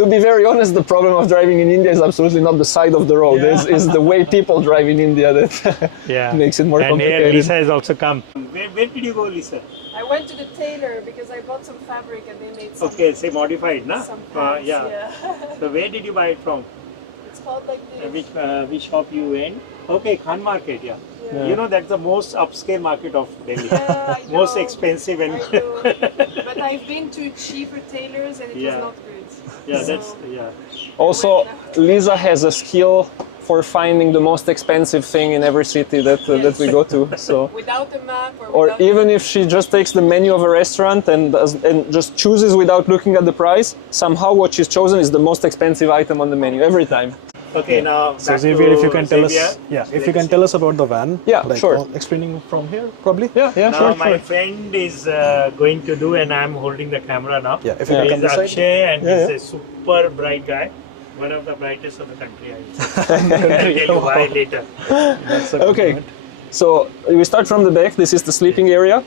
To be very honest, the problem of driving in India is absolutely not the side of the road. It's the way people drive in India that makes it more complicated. And here Lisa has also come. Where did you go, Lisa? I went to the tailor because I bought some fabric and they made some. Okay, say modified, na? Some pants, yeah. So where did you buy it from? It's called like this. Which shop you went? Okay, Khan Market, yeah. You know, that's the most upscale market of Delhi. Yeah, I know. Most expensive and. I know. But I've been to cheaper tailors and it was not good. Yeah, So, Also, Lisa has a skill for finding the most expensive thing in every city that we go to. So without a map or without even if she just takes the menu of a restaurant and just chooses without looking at the price, somehow what she's chosen is the most expensive item on the menu every time. Okay, now so Xavier, if you can tell us, if you can tell us about the van, sure. Explaining from here, probably. Yeah, now sure. My friend is going to do, and I'm holding the camera now. Yeah, if you can come this Akshay, and he's a super bright guy, one of the brightest of the country. I'll tell you why later. Okay. So we start from the back. This is the sleeping area.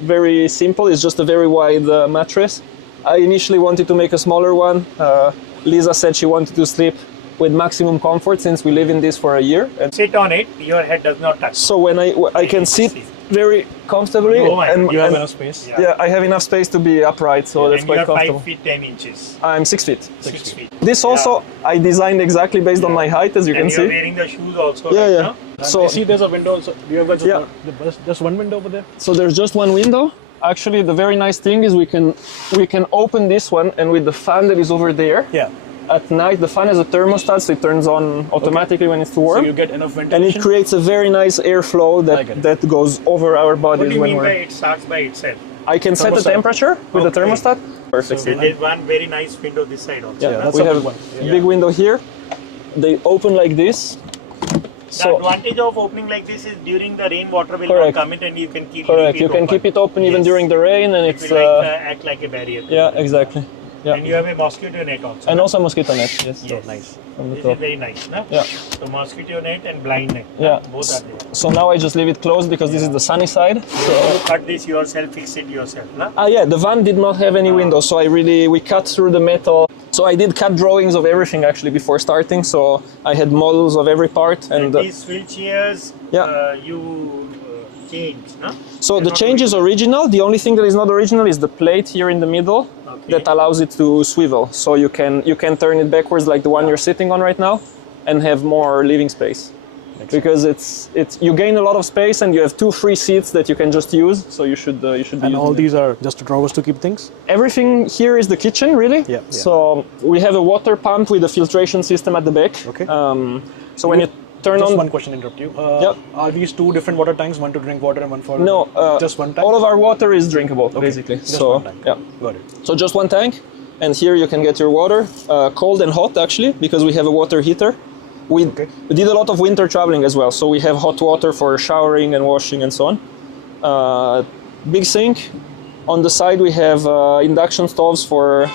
Very simple. It's just a very wide mattress. I initially wanted to make a smaller one. Lisa said she wanted to sleep with maximum comfort since we live in this for a year. And sit on it, your head does not touch. So when I can sit very comfortably, and you have enough space. Yeah, I have enough space to be upright, so that's quite comfortable. And you're 5 feet 10 inches. I'm 6 feet. 6 feet. This also I designed exactly based on my height, as you can see. And you're wearing the shoes also. Yeah. So I see there's a window. So you have just one window over there. So there's just one window. Actually, the very nice thing is we can open this one, and with the fan that is over there. Yeah. At night, the fan has a thermostat, so it turns on automatically when it's too warm. So you get enough ventilation. And it creates a very nice airflow that goes over our bodies. What do you when mean by it starts by itself? I can set the temperature with the thermostat. Perfect. So there's one very nice window this side also. Yeah, we have a big window here. They open like this. The advantage of opening like this is during the rain, water will not come in, and you can keep it Correct. You open. can keep it open even during the rain, and it it's will act like a barrier. Yeah, exactly. Yeah. And you have a mosquito net also. And also mosquito net. Yes. Yes. Nice. This is very nice, no? Yeah. So mosquito net and blind net. Yeah. Both are there. So now I just leave it closed because this is the sunny side. So you cut this yourself, fix it yourself, no? Yeah. The van did not have any windows, so we cut through the metal. So I did cut drawings of everything actually before starting. So I had models of every part. And these wheelchairs, you changed, no? So the change is original. The only thing that is not original is the plate here in the middle that allows it to swivel. So you can turn it backwards like the one you're sitting on right now, and have more living space. Because you gain a lot of space, and you have 2 free seats that you can just use. So you should be. And all these are just drawers to keep things. Everything here is the kitchen, really. Yeah. So we have a water pump with a filtration system at the back. Okay. So when you turn on. Just one question, interrupt you. Are these 2 different water tanks, one to drink water and one for? No. Just one tank. All of our water is drinkable, basically. Just one tank. Yeah. Got it. So just one tank, and here you can get your water, cold and hot actually, because we have a water heater. We did a lot of winter traveling as well, so we have hot water for showering and washing and so on. Big sink. On the side we have induction stoves for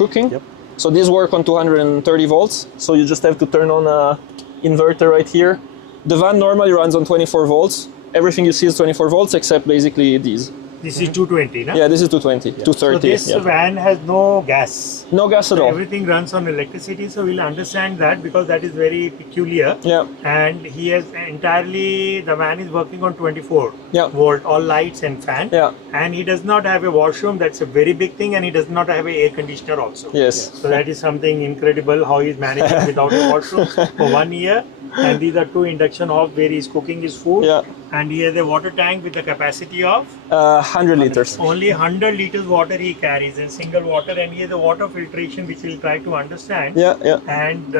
cooking. Yep. So these work on 230 volts, so you just have to turn on a inverter right here. The van normally runs on 24 volts. Everything you see is 24 volts except basically these. This is 220, no? Yeah, this is 220, 230. So this van has no gas. No gas at all. Everything runs on electricity, so we'll understand that because that is very peculiar. Yeah. And he has the van is working on 24 volt, all lights and fan. Yeah. And he does not have a washroom, that's a very big thing, and he does not have an air conditioner also. Yes. So that is something incredible how he's managing without a washroom for 1 year. And these are 2 induction hobs where he's cooking his food. Yeah. And he has a water tank with a capacity of 100 liters. Only 100 liters water he carries in single water, and he has a water filtration which we'll try to understand. Yeah. And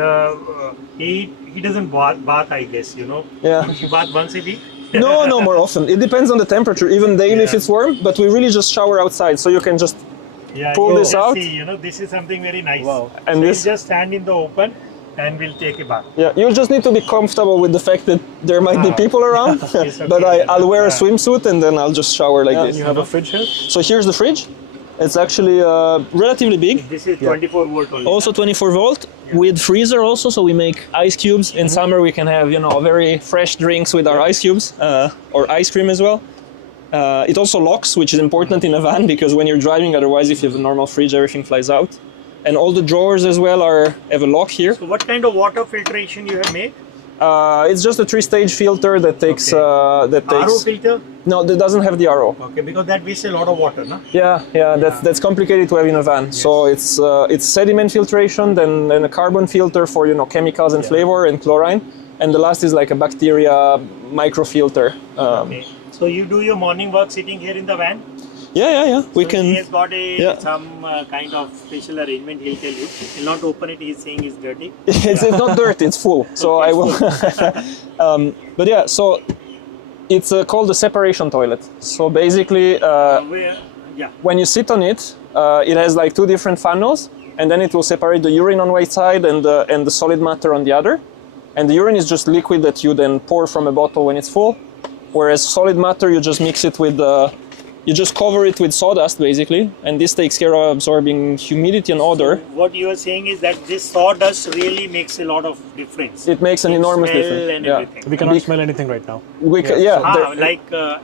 he doesn't bath, I guess, you know. Yeah. He bath once a week. No, more often. It depends on the temperature, even daily if it's warm. But we really just shower outside, so you can just pull this out. See, you know, this is something very nice. Wow. And so this just stand in the open, and we'll take a bath. Yeah, you just need to be comfortable with the fact that there might be people around. Okay. But I'll wear a swimsuit and then I'll just shower like this. And you have a fridge here? So here's the fridge. It's actually relatively big. This is 24 volt only. Also 24 volt with freezer also, so we make ice cubes. In summer we can have, very fresh drinks with our ice cubes or ice cream as well. It also locks, which is important in a van because when you're driving, otherwise if you have a normal fridge, everything flies out. and all the drawers as well have a lock here. So what kind of water filtration you have made? It's just a 3-stage filter that takes RO filter? No, that doesn't have the RO. Okay, because that wastes a lot of water, no? Yeah, that's complicated to have in a van. So it's sediment filtration, then a carbon filter for chemicals and flavor and chlorine, and the last is like a bacteria microfilter. Okay. So you do your morning work sitting here in the van? Yeah. We So can. he has got Yeah. some kind of special arrangement. He'll tell you. He'll not open it. He's saying it's dirty. It's not dirty. It's full. So Okay, I will. But yeah, so it's called the separation toilet. So basically, Yeah. when you sit on it, it has like 2 different funnels, and then it will separate the urine on one side and the solid matter on the other. And the urine is just liquid that you then pour from a bottle when it's full, whereas solid matter you just mix it with you just cover it with sawdust basically, and this takes care of absorbing humidity and odor. What you are saying is that this sawdust really makes a lot of difference. It makes an In enormous smell difference. and Yeah. everything. We cannot smell anything right now.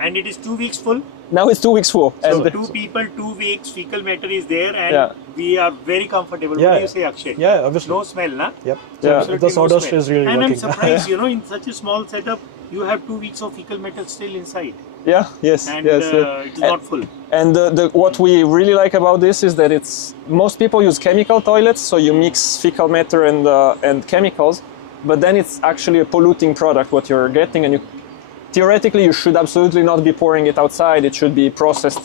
And it is 2 weeks full. Now it's 2 weeks full. So And 2 people, 2 weeks, fecal matter is there, and Yeah. we are very comfortable. Yeah. What do you say, Akshay? Yeah, obviously. No smell, na? Yep. Yeah. Absolutely The sawdust smell. is really and working. I'm surprised, in such a small setup, you have 2 weeks of fecal matter still inside, yeah, yes, and yes. it's not full. And what we really like about this is that most people use chemical toilets, so you mix fecal matter and chemicals, but then it's actually a polluting product what you're getting, and theoretically you should absolutely not be pouring it outside. It should be processed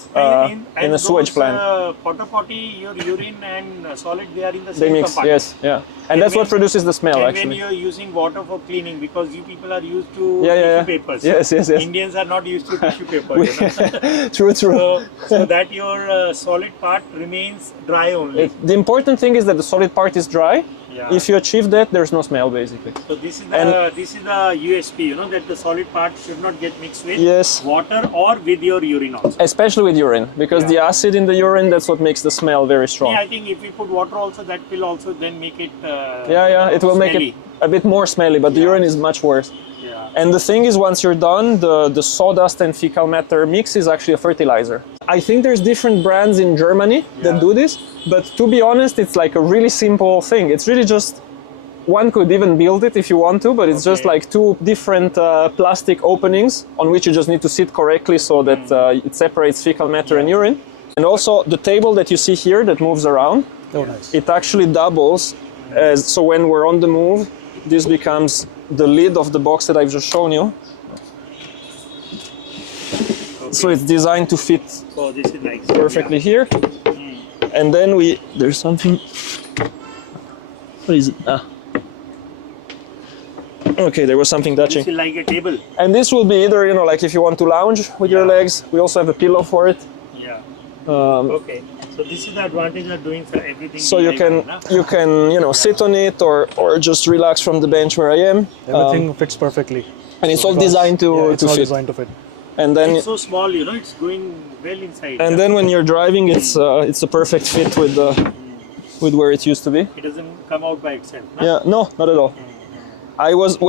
in a sewage plant. Porta potty, your urine and solid, they are in the They same mix, compartment. yes, yeah, and And that's what when- produces the smell And when actually. you're using water for cleaning, because you people are used to Yeah, tissue yeah. papers. Yes. Indians are not used to tissue paper. True. So that your solid part remains dry only. The important thing is that the solid part is dry. Yeah. If you achieve that, there's no smell basically. So this is the USP, that the solid part should not get mixed with Yes. water or with your urine also. Especially with urine, because Yeah. the acid in the urine, that's what makes the smell very strong. Yeah, I think if we put water also, that will also then make it Yeah, it will make smelly. it a bit more smelly, but the urine is much worse. Yeah. And the thing is, once you're done, the sawdust and fecal matter mix is actually a fertilizer. I think there's different brands in Germany that Yeah. do this, but to be honest, it's like a really simple thing. It's really just, one could even build it if you want to, but it's just Okay. like 2 different plastic openings on which you just need to sit correctly so that it separates fecal matter and urine. And also the table that you see here that moves around, Oh, nice. it actually doubles so when we're on the move, this becomes the lid of the box that I've just shown you. So it's designed to fit So this is nice. perfectly here. And then there's something. What is it? Okay, there was something touching. This is like a table. And this will be either, like if you want to lounge with your Yeah. legs, we also have a pillow for it. Yeah. Um, Okay. So this is the advantage of doing everything. so you DIY, can na? sit on it or just relax from the bench where I am. Everything fits perfectly. And it's all Because- designed yeah, it's to all fit. designed to fit. And then It's so small, it's going well inside. and then when you're driving, it's a perfect fit with where it used to be. It doesn't come out by itself. na? Yeah, no, not at all.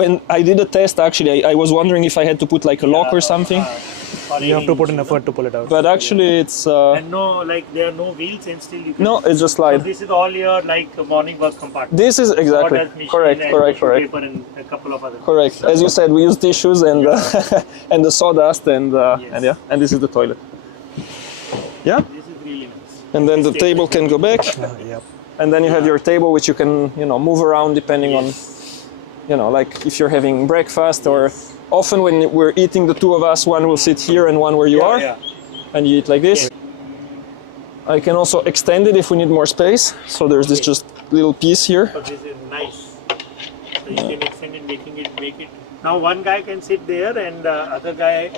When I did a test, actually, I was wondering if I had to put like a lock or something, Or You have to any put an issue, effort to pull it out. but actually it's And there are no wheels, and still you can. no, it's just So slide. this is all your morning work compartment. This is exactly Sawdust machine correct, and correct, tissue correct. Paper and a couple of other. Correct. As you said, we use tissues and and the sawdust and and this is the toilet. Yeah, This is really nice. and then the table can go back, Yep. and then you have your table which you can move around depending on like if you're having breakfast or often when we're eating the 2 of us, one will sit here and one where you are, and you eat like this. I can also extend it if we need more space. So there's this just little piece here. So this is nice. So you can extend it, make it. Now one guy can sit there and other guy.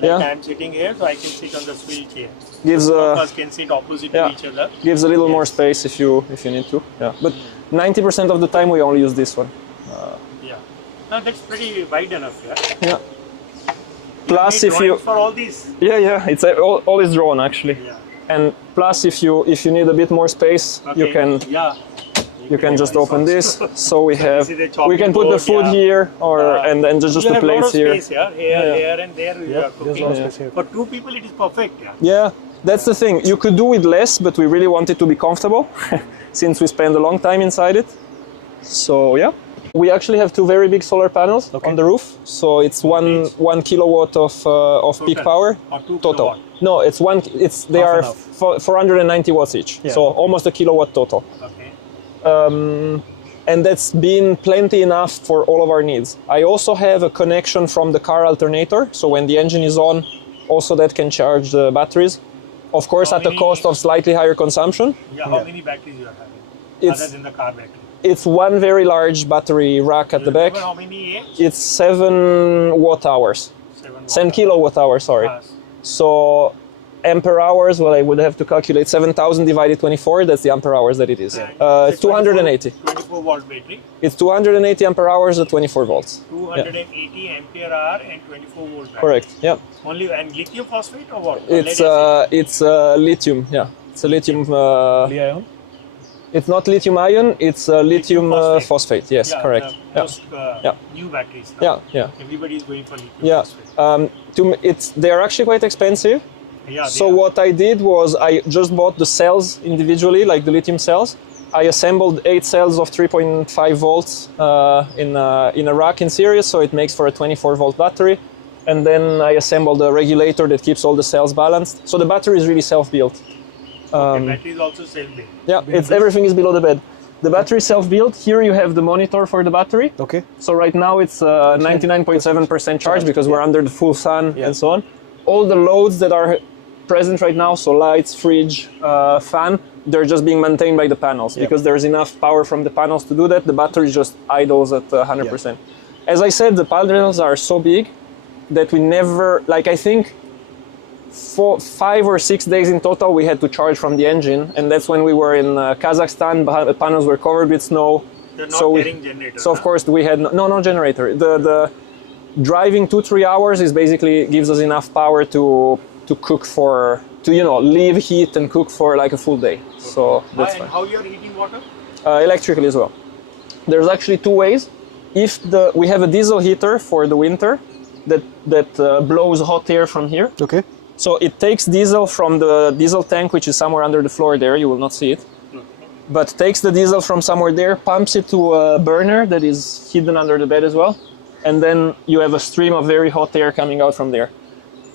Yeah. I'm sitting here, so I can sit on the swivel chair. Gives Both of a us can sit opposite yeah. to each other. gives a little more space if you need to. Yeah, but 90% of the time we only use this one. Yeah. Now that's pretty wide enough. Yeah. Yeah. Plus, Made if you drawings for all these. it's all is drawn actually. Yeah. And plus, if you need a bit more space, you Okay. can Yeah. just open this. So we have This is a chopping we can put the board, food yeah. here or and then just You the have a lot plates of here. space, here, Yeah. here and there. You are There's a cooking. lot of space here. For 2 people, it is perfect. Yeah. Yeah, That's the thing. You could do with less, but we really want it to be comfortable since we spend a long time inside it. So yeah. We actually have two very big solar panels on the roof. So it's one kilowatt of peak power Or 2 total. kilowatt? No, it's one. They Half are and half. 490 watts each. Yeah. So almost a kilowatt total. Okay. And that's been plenty enough for all of our needs. I also have a connection from the car alternator. So when the engine is on, also that can charge the batteries. Of course, How at the many- cost of slightly higher consumption. Yeah, how many batteries you are having? It's- Other than the car battery. It's one very large battery rack at the back. Remember how many It's 7 watt hours. 7 10 kilowatt hours, sorry. hours. So ampere hours, well, I would have to calculate 7,000 divided 24, that's the ampere hours that it is. It's 280. 24 volt battery, It's 280 ampere hours at 24 volts. 280 ampere hour and 24 volt battery. Correct, yeah. Only and lithium phosphate or what? Or It's lead acid? it's lithium, yeah. It's a lithium, Li-ion? it's not lithium ion, it's lithium phosphate. phosphate, yes, Yeah, correct. the Yeah. most, Yeah. new batteries. Yeah, yeah. Everybody is going for lithium Yeah, phosphate. they're actually quite expensive. Yeah, So they are. what I did was I just bought the cells individually, like the lithium cells. I assembled 8 cells of 3.5 volts in a rack in series, so it makes for a 24 volt battery. And then I assembled a regulator that keeps all the cells balanced. So the battery is really self-built. Okay, battery is also self-built. Yeah, everything is below the bed. The battery is self-built. Here you have the monitor for the battery. Okay. So right now it's 99.7% charge because we're under the full sun Yeah. and so on. All the loads that are present right now, so lights, fridge, fan, they're just being maintained by the panels because there's enough power from the panels to do that. The battery just idles at 100%. As I said, the panels are so big that we never, like I think 5 or 6 days in total we had to charge from the engine, and that's when we were in Kazakhstan, the panels were covered with snow. They're not So we- carrying generator. So of course we had no generator. The driving 2-3 hours is basically gives us enough power to cook for leave heat and cook for like a full day. So that's And fine. how you are heating water? Electrically as well. There's actually 2 ways. If we have a diesel heater for the winter that blows hot air from here. Okay. So it takes diesel from the diesel tank, which is somewhere under the floor there. You will not see it. But takes the diesel from somewhere there, pumps it to a burner that is hidden under the bed as well. And then you have a stream of very hot air coming out from there.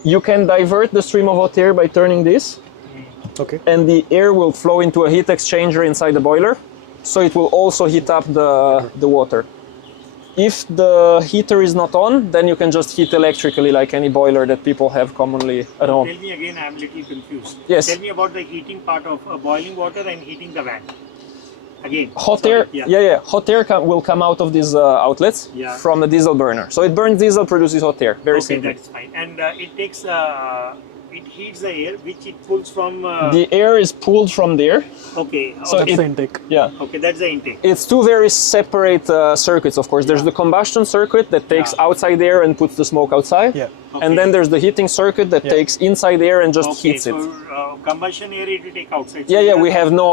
You can divert the stream of hot air by turning this, Okay. and the air will flow into a heat exchanger inside the boiler. So it will also heat up the water. If the heater is not on, then you can just heat electrically like any boiler that people have commonly at home. Tell me again, I'm a little confused. Yes. Tell me about the heating part of boiling water and heating the van. Again. Hot sorry, air, yeah. Hot air will come out of these outlets Yeah. from a diesel burner. So it burns diesel, produces hot air. Very Okay, simple. that's fine. And it takes, it heats the air, which it pulls from. The air is pulled from there. Okay. So That's it- the intake. Yeah. Okay, that's the intake. It's 2 very separate circuits, of course. There's the combustion circuit that takes Yeah. outside air and puts the smoke outside. Yeah. Okay. And then there's the heating circuit that Yeah. takes inside air and just Okay, heats so it. combustion air it will take outside. Yeah, yeah, we have no,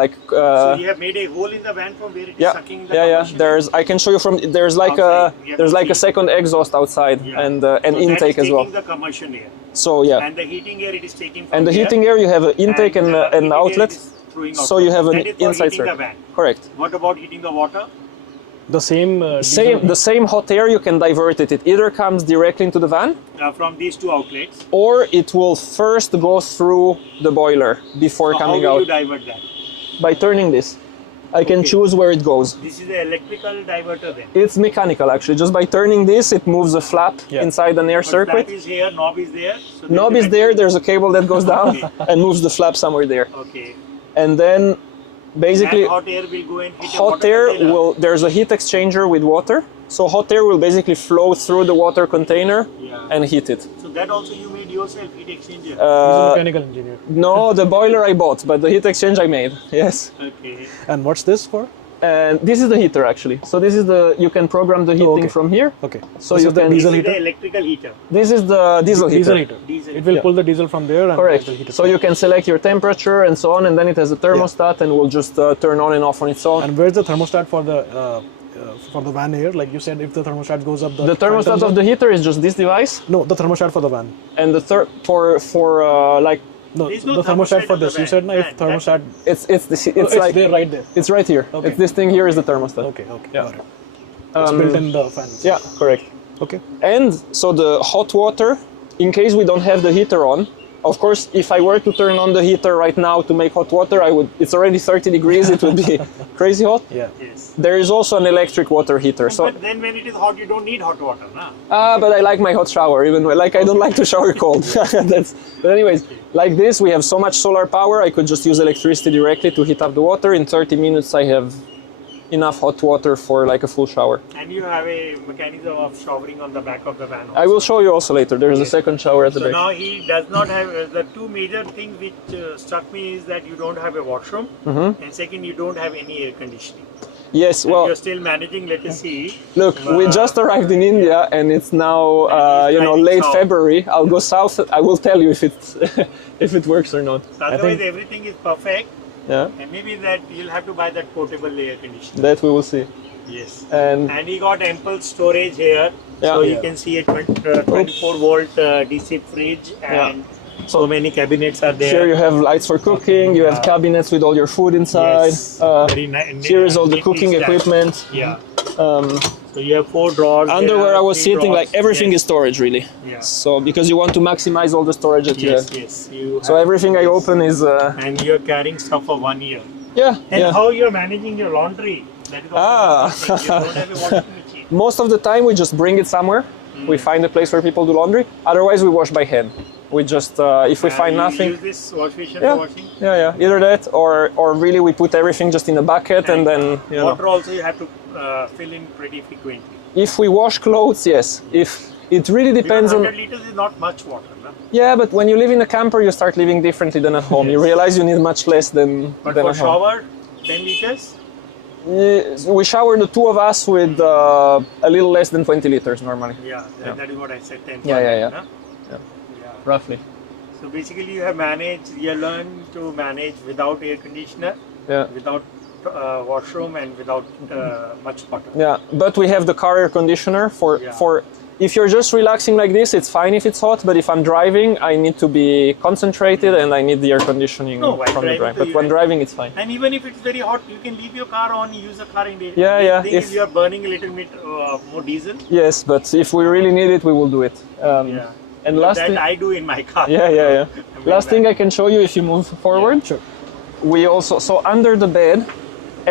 like. So you have made a hole in the van from where it is Yeah, sucking the yeah. combustion I can show you from. There's like Outside, you have there's to like a see. second exhaust outside Yeah. and So intake that is as well. taking the combustion air. So yeah, And the heating air it is taking from and the here, heating air you have an intake and heating an air outlet. it is throwing So out. you have an That is for inside heating the circuit. van. Correct. What about heating the water? The same. The same hot air you can divert it. It either comes directly into the van, From these two outlets. or it will first go through the boiler before So how coming will out you divert that? by turning this. I can Okay. choose where it goes. This is the electrical diverter then. It's mechanical actually. Just by turning this, it moves a flap Yeah. inside an air But circuit. flap is here, knob is there. So Knob is there. There's a cable that goes down Okay. and moves the flap somewhere there. Okay. And then basically And hot air will go and hit a hot water air container. will, there's a heat exchanger with water. So hot air will basically flow through the water container Yeah. and heat it. So that also you made yourself, heat exchanger. He's a mechanical engineer. No, the boiler I bought, but the heat exchange I made. Yes. Okay. And what's this for? And this is the heater actually. So this is you can program the heating okay. from here. Okay. So This you is the can- This diesel is heater. the electrical heater. This is the diesel heater. Diesel heater. Diesel It will Yeah. pull the diesel from there and Correct. it will heat it. So you can select your temperature and so on, and then it has a thermostat and will just turn on and off on its own. And where's the thermostat for the van here? Like you said, if the thermostat goes up, The thermostat of the heater is just this device, No, the thermostat for the van. and the for like No, There's no the thermostat for on the this. You van. said na, if Van, thermostat. It's like there, right there. it's right here. Okay. It's this thing here is the thermostat. Okay, okay, Yeah. got it. It's built in the fans. Yeah, correct. Okay. And so the hot water, in case we don't have the heater on, of course, if I were to turn on the heater right now to make hot water, I would. It's already 30 degrees. It would be crazy hot. Yeah. Yes. There is also an electric water heater. So, But then when it is hot, you don't need hot water, na? but I like my hot shower. Even like I don't like to shower cold. But anyways, like this, we have so much solar power. I could just use electricity directly to heat up the water. In 30 minutes, I have enough hot water for like a full shower. And you have a mechanism of showering on the back of the van also. I will show you also later. There is a second shower at the So back. now he does not have the two major things which struck me is that you don't have a washroom, and second, you don't have any air conditioning. Yes, And well, you're still managing. Let us see. look, we just arrived in India and it's now, And it's driving late south. February. I'll go south. I will tell you if it's if it works or not. So otherwise, everything is perfect, Yeah, and maybe that you'll have to buy that portable air conditioner. that we will see. Yes. And And he got ample storage here, Yeah. so you Yeah. can see a 24 volt DC fridge, and so many cabinets are there. here you have lights for cooking. You have cabinets with all your food inside. Yes. Very Here is all the neatly cooking stacked. equipment. Yeah. Um, So you have 4 drawers. under there, where I was 3 sitting, drawers. like everything is storage really. Yeah. So because you want to maximize all the storage that you Yes, have. yes. You So have everything I this. open is And you're carrying stuff for 1 year. yeah. And yeah. how you're managing your laundry? That is also Ah. one thing. You don't have a washing machine. Most of the time we just bring it somewhere. We find a place where people do laundry. Otherwise we wash by hand. We just if we find You nothing. use this wash station Yeah. for washing. Yeah. Either that or really we put everything just in a bucket and then you know. Water also you have to fill in pretty frequently. If we wash clothes, yes. If it really depends Because on 100 liters is not much water, no? yeah, but when you live in a camper, you start living differently than at home. You Yes. realize you need much less than But than for at home. shower, 10 liters. We shower the two of us with a little less than 20 liters normally, Yeah, that is what I said. 10. Yeah. Huh? Yeah. Yeah. roughly. So basically, you have managed. You learn to manage without air conditioner, Yeah. without washroom, and without much water. Yeah, but we have the car air conditioner Yeah. for if you're just relaxing like this, it's fine if it's hot. But if I'm driving, I need to be concentrated and I need the air conditioning No, while from the driving, drive. so But you when have- driving, it's fine. And even if it's very hot, you can leave your car on, use the car in the Yeah. thing is you are burning a little bit more diesel. Yes, but if we really need it, we will do it. Yeah. And But last that thing, I do in my car. yeah. I'm very Last thing bad. I can show you if you move forward. Sure. We also so under the bed,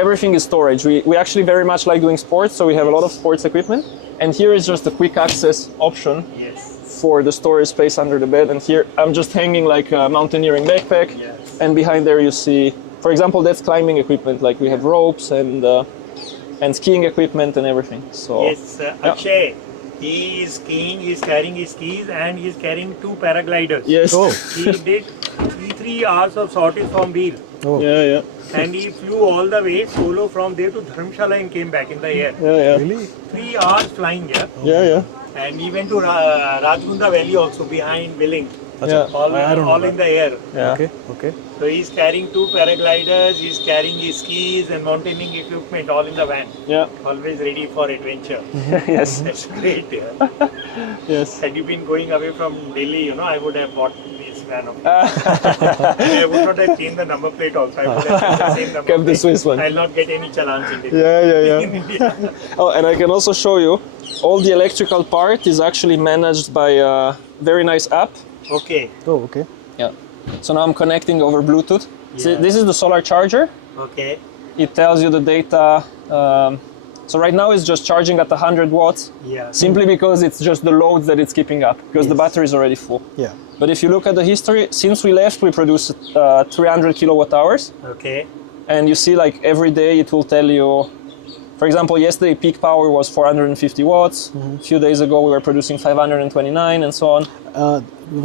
everything is storage. We actually very much like doing sports, so we have a lot of sports equipment. And here is just a quick access option Yes. for the storage space under the bed. And here I'm just hanging like a mountaineering backpack. Yes. And behind there you see, for example, that's climbing equipment. Like we have ropes and skiing equipment and everything. So Yes, Akshay. He is skiing. He's carrying his skis and he's carrying 2 paragliders. yes. Oh. He did 3 hours of sorties from Beer. Oh. Yeah. And he flew all the way solo from there to Dharamshala and came back in the air. Yeah. Really? 3 hours flying, yeah. Yeah. And he went to Rajgunda Valley also behind Willing. Yeah. All, I don't know all that. in the air. Yeah. Okay. So he's carrying 2 paragliders, he's carrying his skis and mountaineering equipment all in the van. Yeah. Always ready for adventure. Yes. That's great. Yeah. Yes. Had you been going away from Delhi, I would have bought this van of I would not have changed the number plate also. I would have kept the same number Kept the plate. Swiss one. I'll not get any challans in Delhi. Yeah. In India. Oh, and I can also show you all the electrical part is actually managed by a very nice app. Okay. Oh, okay. Yeah. So now I'm connecting over Bluetooth. So Yeah. this is the solar charger. Okay. It tells you the data. So right now it's just charging at 100 watts, Yeah. simply because it's just the loads that it's keeping up, because the Yes. battery is already full. Yeah. But if you look at the history, since we left, we produced 300 kilowatt hours. Okay. And you see, like every day, it will tell you. For example, yesterday peak power was 450 watts. A few days ago, we were producing 529, and so on.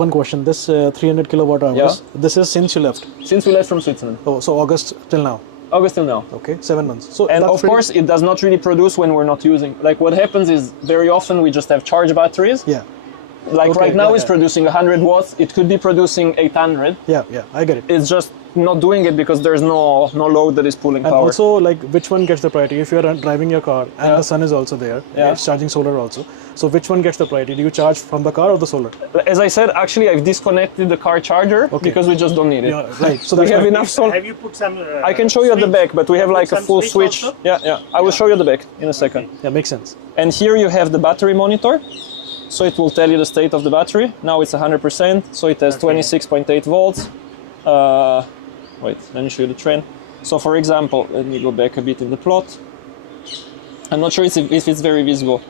One question. This 300 kilowatt hours. Yeah. This is since you left. Since we left from Switzerland, Oh, so August till now. August till now. Okay, 7 months. So And that's of pretty- course, it does not really produce when we're not using. Like what happens is very often we just have charge batteries. Yeah. Like Okay, right now, yeah, it's yeah. producing 100 watts. It could be producing 800. Yeah. I get it. It's just not doing it because there's no load that is pulling And power. also, like, which one gets the priority? If you're driving your car and Yeah. the sun is also there, Yeah. it's charging solar also. So which one gets the priority? Do you charge from the car or the solar? As I said, actually, I've disconnected the car charger Okay. because we just don't need it. Yeah, right. So We that's have why- enough solar. Have you put some? I can show you at the switch? back, but we have Put like a some full switch. also? Yeah. I will show you the back in a second. Yeah, makes sense. And here you have the battery monitor. So it will tell you the state of the battery. Now it's 100%, so it has 26.8 volts. Wait, let me show you the trend. So for example, let me go back a bit in the plot. I'm not sure if it's very visible.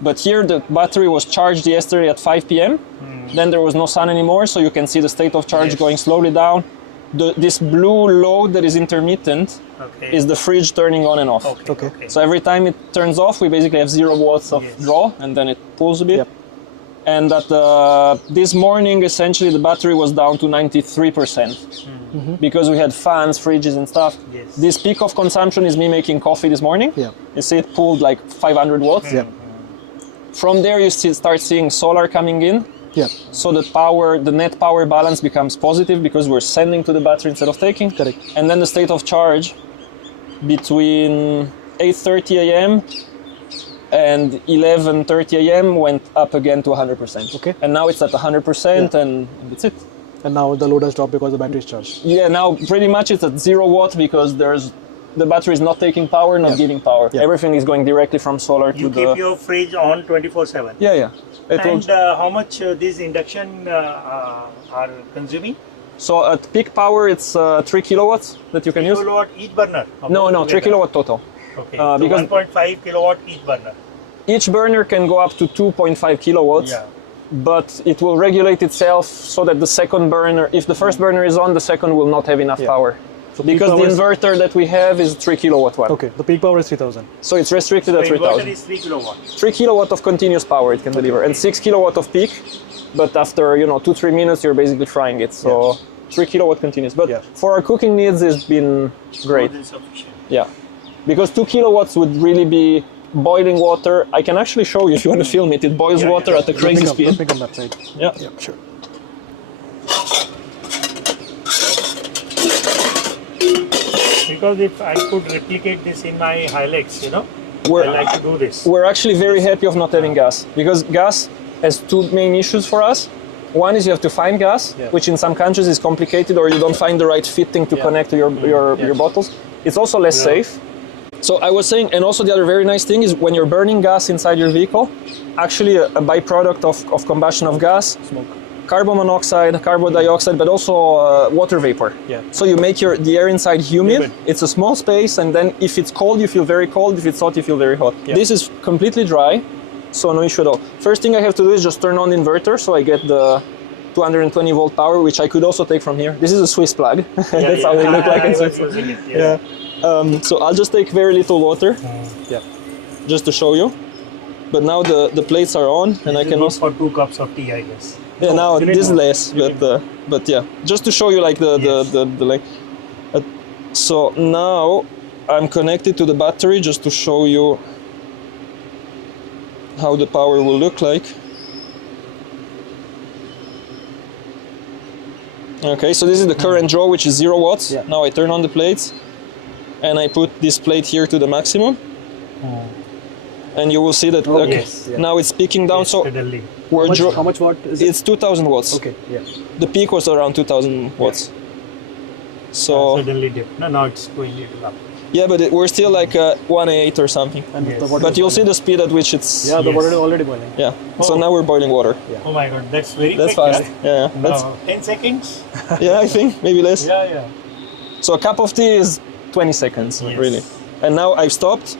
But here the battery was charged yesterday at 5 p.m. Then there was no sun anymore, so you can see the state of charge Yes. going slowly down. This blue load that is intermittent Okay. is the fridge turning on and off. Okay. So every time it turns off, we basically have 0 watts of Yes. draw, and then it pulls a bit. Yep. And that this morning, essentially, the battery was down to 93% because we had fans, fridges, and stuff. Yes. This peak of consumption is me making coffee this morning. Yeah. You see, it pulled like 500 watts. Yeah. From there, you start seeing solar coming in. Yeah. So the net power balance becomes positive because we're sending to the battery instead of taking. Correct. And then the state of charge between 8:30 a.m. and 11:30 a.m. went up again to 100%. Okay. And now it's at 100%, and that's it. And now the load has dropped because the battery is charged. Yeah, now pretty much it's at 0 watt because the battery is not taking power, not Yeah. giving power. Yeah. Everything is going directly from solar to You the. keep your fridge on 24/7. Yeah. It will. And how much these induction are consuming? So at peak power, it's 3 kilowatts that you can use. Kilowatt each burner? Or No, both 3 together? kilowatt total. Okay. Uh, So because- 1.5 kilowatt each burner. Each burner can go up to 2.5 kilowatts. Yeah. But it will regulate itself so that the second burner, if the first burner is on, the second will not have enough Yeah. power. So peak Because the power is- inverter that we have is 3 kilowatt one. Okay, the peak power is 3000. So it's restricted So at inverter 3000. is 3 kilowatt. 3 kilowatt of continuous power it can deliver, and 6 kilowatt of peak. But after 2-3 minutes, you're basically frying it. So 3 kilowatt continuous. But Yeah. for our cooking needs, it's been great. More than sufficient. Yeah, because 2 kilowatts would really be boiling water. I can actually show you if you want to film it. It boils Yeah, water yeah. at a crazy Let speed. me come that side. Yeah. Yeah, sure. Because if I could replicate this in my Hilux, We're- I like to do this. We're actually very happy of not having gas because gas has 2 main issues for us. One is you have to find gas, Yeah. which in some countries is complicated, or you don't find the right fitting to Yeah. connect to your bottles. It's also less Yeah. safe. So I was saying, and also the other very nice thing is when you're burning gas inside your vehicle, actually a byproduct of combustion of gas, Smoke. carbon monoxide, carbon dioxide, but also water vapor. Yeah. So you make the air inside humid. Humid. It's a small space, and then if it's cold, you feel very cold. If it's hot, you feel very hot. Yeah. This is completely dry, so no issue at all. First thing I have to do is just turn on the inverter, so I get the 220 volt power, which I could also take from here. This is a Swiss plug. That's how they look like in I was Switzerland. using it, yes. So I'll just take very little water, Yeah. just to show you. But now the plates are on, and I This is can good also. for 2 cups of tea, I guess. Yeah, now you need this is more. less, but yeah, just to show you like Yes. the length. So now I'm connected to the battery just to show you how the power will look like. Okay, so this is the current draw, which is 0 watts. Yeah. Now I turn on the plates, and I put this plate here to the maximum, and you will see that. Oh, okay, yes, yeah. now it's peaking down. Yes, So steadily. we're How much watt is it? it's 2,000 watts. Okay, yeah. The peak was around 2,000 watts. So Suddenly dip. No, now it's going a little up. yeah, but we're still like 1.8 or something. And Yes. the water But is you'll see boiling. the speed at which it's Yeah, the Yes. water is already boiling. yeah. So Oh. now we're boiling water. Oh my god, that's very That's quick. fast. Yeah, that's No, 10 seconds? yeah. I think maybe less. Yeah. So a cup of tea is 20 seconds, Yes. really. And now I've stopped,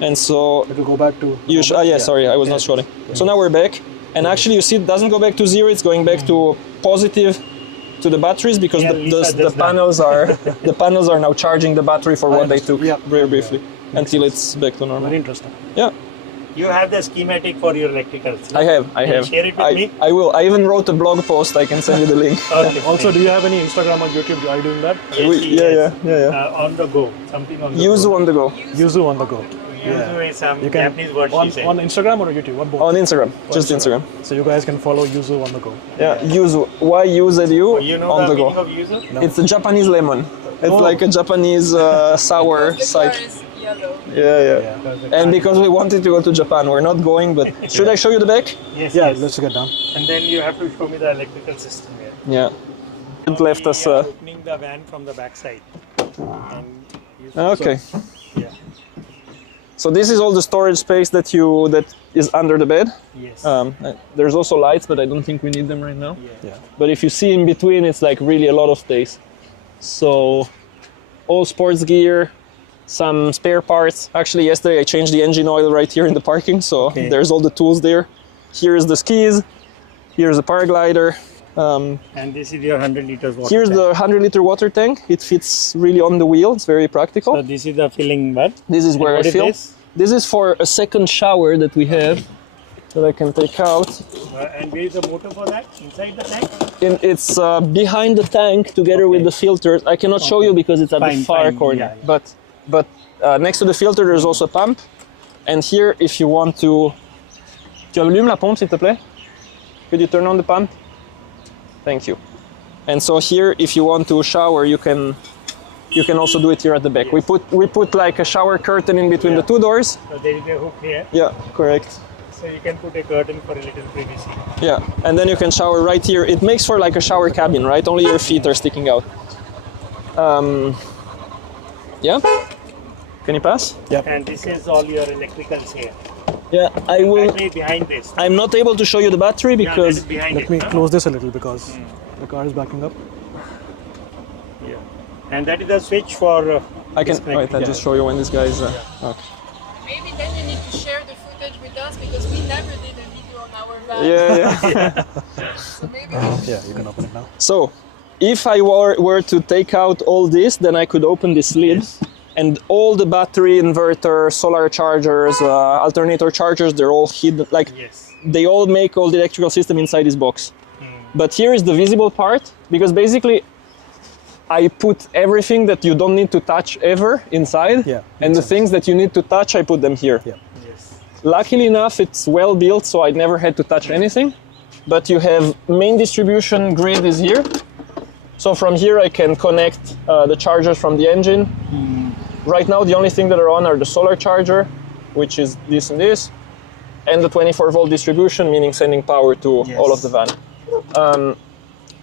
and so It will go back to. you. Sorry, I was not showing. So now we're back, and actually you see it doesn't go back to 0. It's going back to positive to the batteries because Yeah, the Lisa the does that. panels are the panels are now charging the battery for what they took Yeah. very briefly until it's back to normal. Very interesting. Yeah. You have the schematic for your electricals. I have. Share it with me. I will. I even wrote a blog post. I can send you the link. Okay. Also, do you have any Instagram or YouTube? Are you doing that? Yes, yes. Yeah. On the go. Something on the Yuzu go. on the go. Yuzu on the go. Yuzu is some You can Japanese word she on said. Instagram or YouTube? What both? On Instagram, just Instagram. So you guys can follow Yuzu on the go. Yeah, yuzu. Y U Z U You know on the the meaning go. of Yuzu? No. It's a Japanese lemon. It's Oh. like a Japanese sour The side. car is yellow. Yeah. And because we wanted to go to Japan, we're not going. But should I show you the back? Yes, Yeah, yes. let's get down. And then you have to show me the electrical system here. Yeah. It left us. We are opening the van from the back side. And you Okay. yeah. So this is all the storage space that is under the bed. Yes. There's also lights, but I don't think we need them right now. yeah. Yeah. But if you see in between, it's like really a lot of space. So all sports gear, some spare parts. Actually, yesterday I changed the engine oil right here in the parking, so Okay. there's all the tools there. Here's the skis. Here's the paraglider. And this is your 100 liters water Here's tank. the 100-liter water tank. It fits really on the wheel. It's very practical. So this is the filling bud. This is where what I is fill. this? This is for a second shower that we have that I can take out. And where is the motor for that? Inside the tank? It's behind the tank together with the filters. I cannot show you because it's at the Fine, far fine, corner. yeah. But next to the filter there's also a pump. And here, if you want to, tu allumes la pompe s'il te plaît? Could you turn on the pump? Thank you. And so here, if you want to shower, you can also do it here at the back. Yes. We put like a shower curtain in between the two doors. So there is a hook here. Yeah, correct. So you can put a curtain for a little privacy. Yeah, and then you can shower right here. It makes for like a shower cabin, right? Only your feet are sticking out. Yeah? Can you pass? And this is all your electricals here. Yeah, I will. Battery behind this. I'm not able to show you the battery Yeah, that because is behind Let it. me huh? close this a little because the car is backing up. Yeah. And that is the switch for. I can. disconnect. Wait, I'll just show you when this guy is. Okay. Maybe then you need to share the footage with us because we never did a video on our van. Yeah. So maybe Yeah, you can open it now. So, if I were to take out all this, then I could open this lid, and all the battery, inverter, solar chargers, alternator chargers, they're all hidden. Like Yes. they all make all the electrical system inside this box. But here is the visible part, because basically I put everything that you don't need to touch ever inside, Yeah, and makes the sense. things that you need to touch, I put them here. Yeah. Yes. Luckily enough, it's well built, so I never had to touch anything. But you have main distribution grid is here. So from here I can connect the chargers from the engine. Right now the only thing that are on are the solar charger, which is this and the 24-volt distribution, meaning sending power to all of the van.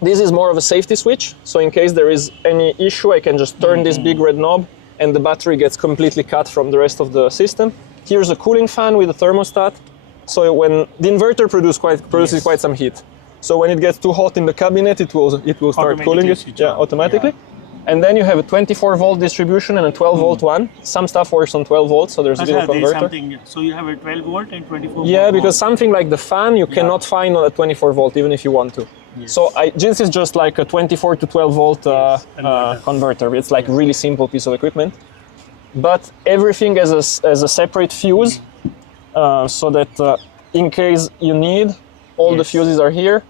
This is more of a safety switch, so in case there is any issue, I can just turn this big red knob and the battery gets completely cut from the rest of the system. Here's a cooling fan with a thermostat, so when the inverter produces quite some heat. So when it gets too hot in the cabinet, it will start cooling it, switch on. automatically. And then you have a 24-volt distribution and a 12-volt one. Some stuff works on 12 volts, so there's a little converter. So you have a 12 volt and 24 volt. Yeah, because something like the fan you cannot find on a 24 volt even if you want to. Yes. So Jins is just like a 24 to 12 volt converter. It's like really simple piece of equipment. But everything as a separate fuse, so that in case you need, all the fuses are here.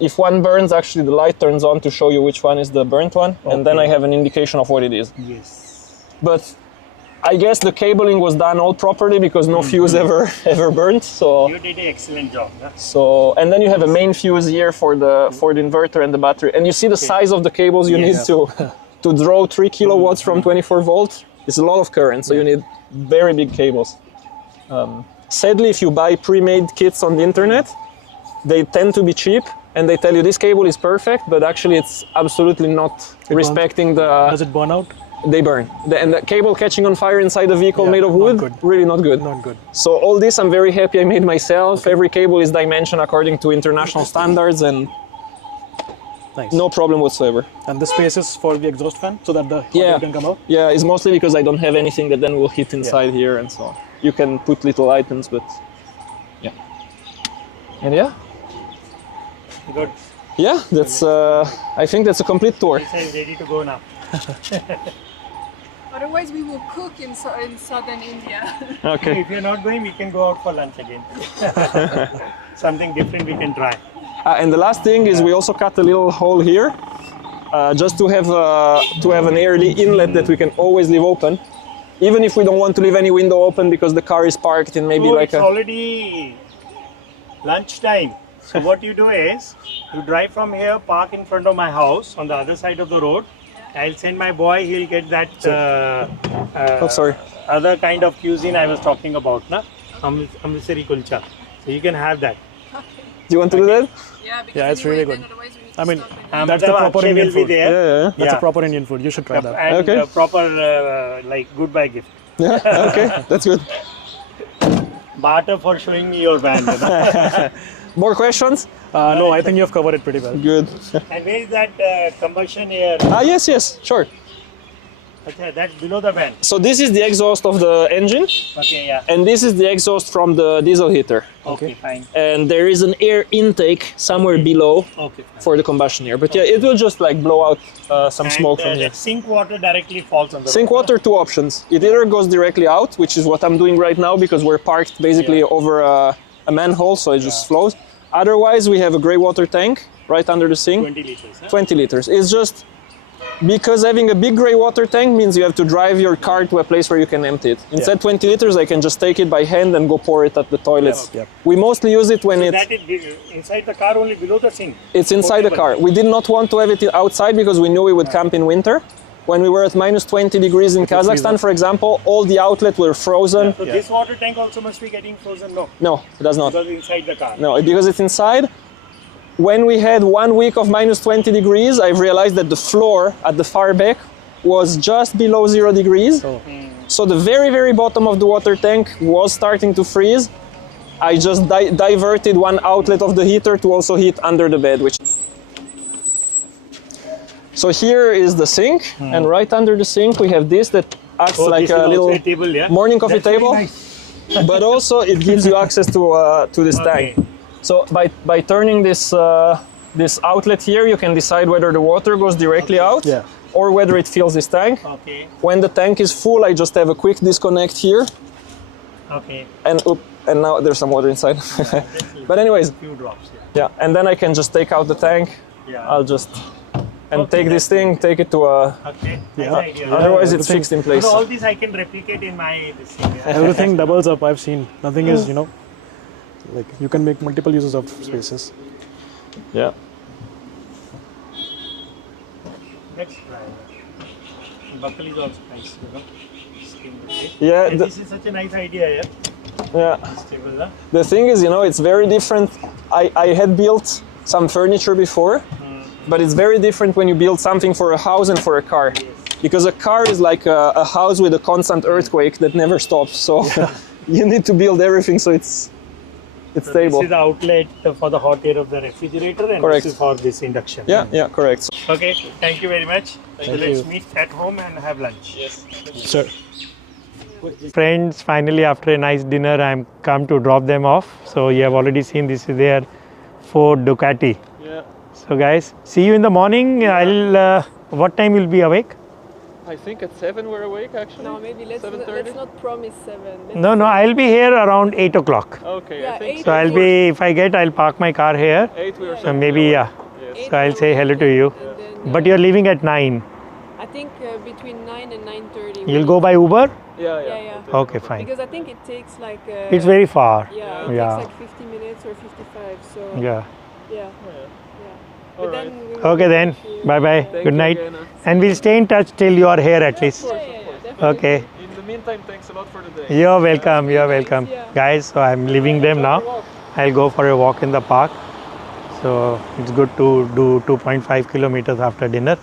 If one burns, actually the light turns on to show you which one is the burnt one, and then I have an indication of what it is. Yes. But I guess the cabling was done all properly because no fuse ever burnt. So You did an excellent job. Huh? and then you have a main fuse here for the inverter and the battery, and you see the size of the cables you need to draw 3 kilowatts from 24 volt. It's a lot of current, so you need very big cables. Sadly, if you buy pre-made kits on the internet, they tend to be cheap, and they tell you this cable is perfect, but actually it's absolutely not respecting the. Does it burn out? They burn. And the cable catching on fire inside a vehicle made of not wood, good. really not good. Not good. So all this I'm very happy I made myself. Every cable is dimensioned according to international standards and Nice. no problem whatsoever. And the space is for the exhaust fan so that the hot air can come out? Yeah, it's mostly because I don't have anything that then will hit inside here and so on. You can put little items, but yeah. And yeah, Good. yeah, that's. I think that's a complete tour. Lisa is ready to go now. otherwise we will cook in southern India. Okay. If you're not going, we can go out for lunch again. Something different we can try. And the last thing is we also cut a little hole here, just to have an air inlet that we can always leave open. even if we don't want to leave any window open because the car is parked in maybe So like it's already lunchtime. So what you do is, you drive from here, park in front of my house on the other side of the road. I'll send my boy, he'll get that oh, sorry. other kind of cuisine I was talking about, na? Amritsari kulcha. So you can have that. Do you want to do that? Yeah, because Yeah, it's anyway, really then good. otherwise we need I to mean, stop and that's the Ahmedabad, proper Akshay Indian will be food. there. Yeah. That's a proper Indian food. You should try that. And Okay. proper like goodbye gift. Yeah. Okay, that's good. Barter for showing me your van. You know? More questions? No, I think you have covered it pretty well. Good. And where is that combustion air? Yes, sure. Okay, that's below the van. So this is the exhaust of the engine, Okay, yeah. and this is the exhaust from the diesel heater. Okay, fine. And there is an air intake somewhere below Okay, fine. for the combustion air. But yeah, it will just like blow out some smoke from here. The sink water directly falls on the Sink road. water, two options. It either goes directly out, which is what I'm doing right now because we're parked basically over a manhole, so it just flows. Otherwise, we have a grey water tank right under the sink, 20 liters. Huh? 20 liters. It's just because having a big grey water tank means you have to drive your car to a place where you can empty it. Instead, 20 liters, I can just take it by hand and go pour it at the toilets. Yeah. We mostly use it when That is inside the car, only below the sink. it's inside the car. We did not want to have it outside because we knew we would camp in winter. When we were at minus 20 degrees in Kazakhstan, for example, all the outlets were frozen. So this water tank also must be getting frozen, no? No, it does not. Because inside the car. No, because it's inside. When we had 1 week of minus 20 degrees, I've realized that the floor at the far back was just below 0 degrees. Oh. So the very, very bottom of the water tank was starting to freeze. I just diverted one outlet of the heater to also heat under the bed. So here is the sink, and right under the sink we have this that acts Oh, like this is a also little a table, yeah? morning coffee That's very table. nice. But also it gives you access to this Okay. tank. So by turning this this outlet here, you can decide whether the water goes directly out Yeah. or whether it fills this tank. Okay, When the tank is full, I just have a quick disconnect here, okay. and now there's some water inside. But anyways, Few drops, yeah. yeah, and then I can just take out the tank. Yeah. I'll just Okay, take this that's thing, take it to a. Okay, Yeah. nice idea. Otherwise, it's everything. fixed in place. So all this I can replicate in my this thing. Yeah. Everything doubles up. I've seen. Nothing is, like you can make multiple uses of spaces. Yeah. Let's try. Buckle is also nice, you know. Skin, okay. Yeah. And this is such a nice idea, yeah. Yeah. Stable, huh? The thing is, it's very different. I had built some furniture before, but it's very different when you build something for a house and for a car. Because a car is like a house with a constant earthquake that never stops. So you need to build everything so it's stable. This is the outlet for the hot air of the refrigerator, and Correct. this is for this induction. Yeah, correct. Okay, thank you very much. So Thank let's you. meet at home and have lunch. Yes. Sure. Friends, finally after a nice dinner, I'm come to drop them off. So you have already seen this is their Ford Ducati. Yeah. So guys, see you in the morning. I'll. What time you'll be awake? I think at 7 we're awake actually. No, maybe let's 7:30? not promise 7. No, I'll be here around 8 o'clock. Okay, Yeah, I think 8 So I'll be, if I get, I'll park my car here. 8 we were So maybe, yeah. Yes. So I'll say hello to you. And then, But you're leaving at 9. I think between 9 and 9:30. You'll go by Uber? Yeah. Okay, fine. Because I think it takes like. It's very far. Yeah, it Yeah. takes like 50 minutes or 55. So. Yeah. Yeah. But Alright. then we will Okay then. meet you. Bye bye. Thank Good you night. again, And we'll stay in touch till you are here at least. Yeah, definitely. Okay. In the meantime, thanks a lot for the day. You're welcome. You're welcome. Yeah. Guys, so I'm leaving them now. I'll go for a walk in the park. So it's good to do 2.5 kilometers after dinner.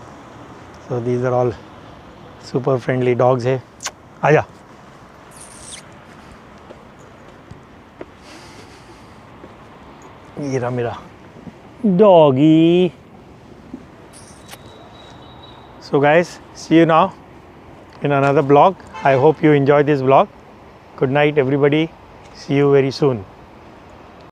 So these are all super friendly dogs here. Aja. Mira. Doggy. So guys, see you now in another vlog. I hope you enjoyed this vlog. Good night everybody. See you very soon.